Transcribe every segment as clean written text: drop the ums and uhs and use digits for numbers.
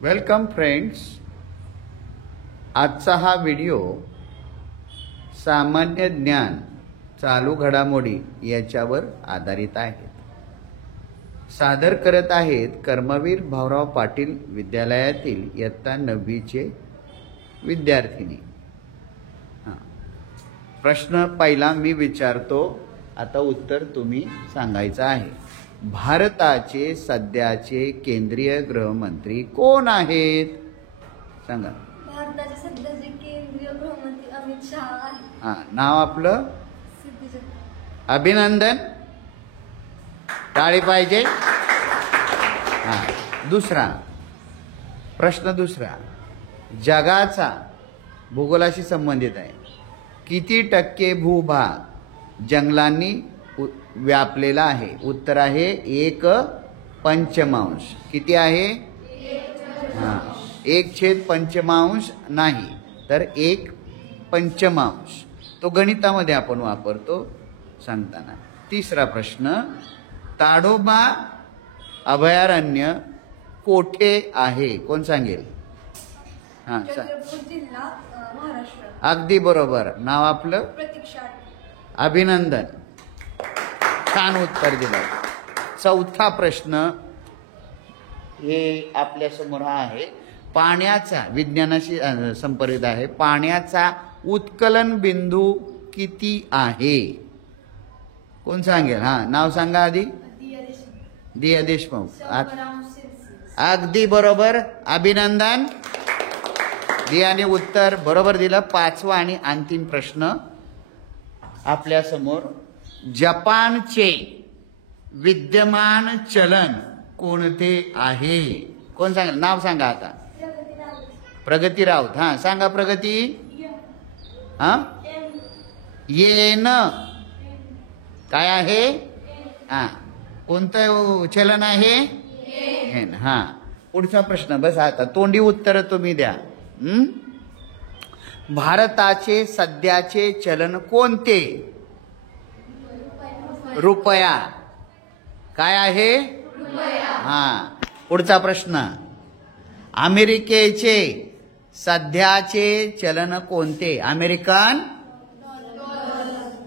Welcome friends. आजचा हा video सामान्य ज्ञान चालू घडामोडी याच्यावर आधारित आहे. सादर करत आहेत कर्मवीर भाऊराव पाटील विद्यालयातील इयत्ता 9वीचे विद्यार्थिनी. प्रश्न पहिला मी विचारतो, आता उत्तर तुम्ही सांगायचं आहे. भारताचे सध्याचे केंद्रीय गृहमंत्री कोण आहेत? सांगा. भारताचे सध्याचे केंद्रीय गृहमंत्री अमित शहा आहेत. नाव आपलं? अभिनंदन. टाळी पाहिजे. दुसरा प्रश्न, दुसरा जगाचा भूगोलाशी संबंधित आहे. किती टक्के भूभाग जंगलांनी व्यापलेला आहे? उत्तर आहे 1/5. किती आहे? 1/5 नाही तर 1/5. तो गणितामध्ये आपण वापरतो सांगताना. तिसरा प्रश्न, ताडोबा अभयारण्य कोठे आहे? कोण सांगेल? जिल्हा, महाराष्ट्र. अगदी बरोबर. नाव आपलं? प्रतीक्षा. अभिनंदन. छान उत्तर दिलं. चौथा प्रश्न हे आपल्या समोर आहे. पाण्याचा, विज्ञानाशी संपर्कित आहे. पाण्याचा उत्कलन बिंदू किती आहे? कोण सांगेल? नाव सांगा आधी. दिया देशमुख. अगदी बरोबर. अभिनंदन. दियाने उत्तर बरोबर दिलं. पाचवा आणि अंतिम प्रश्न आपल्या समोर. जपानचे विद्यमान चलन कोणते आहे? कोण सांगेल? नाव सांगा आता. प्रगती राऊत. सांगा प्रगती. येन. काय आहे? कोणतं चलन आहे? येन. पुढचा प्रश्न. बस आता तोंडी उत्तर तुम्ही द्या. भारताचे सध्याचे चलन कोणते? रुपया. काय आहे? पुढचा प्रश्न. अमेरिकेचे सध्याचे चलन कोणते? American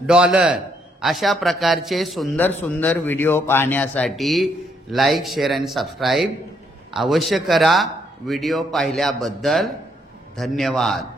dollar. अशा प्रकारचे सुंदर सुंदर व्हिडिओ पाहण्यासाठी लाईक, शेअर आणि सबस्क्राईब अवश्य करा. व्हिडिओ पाहिल्याबद्दल धन्यवाद.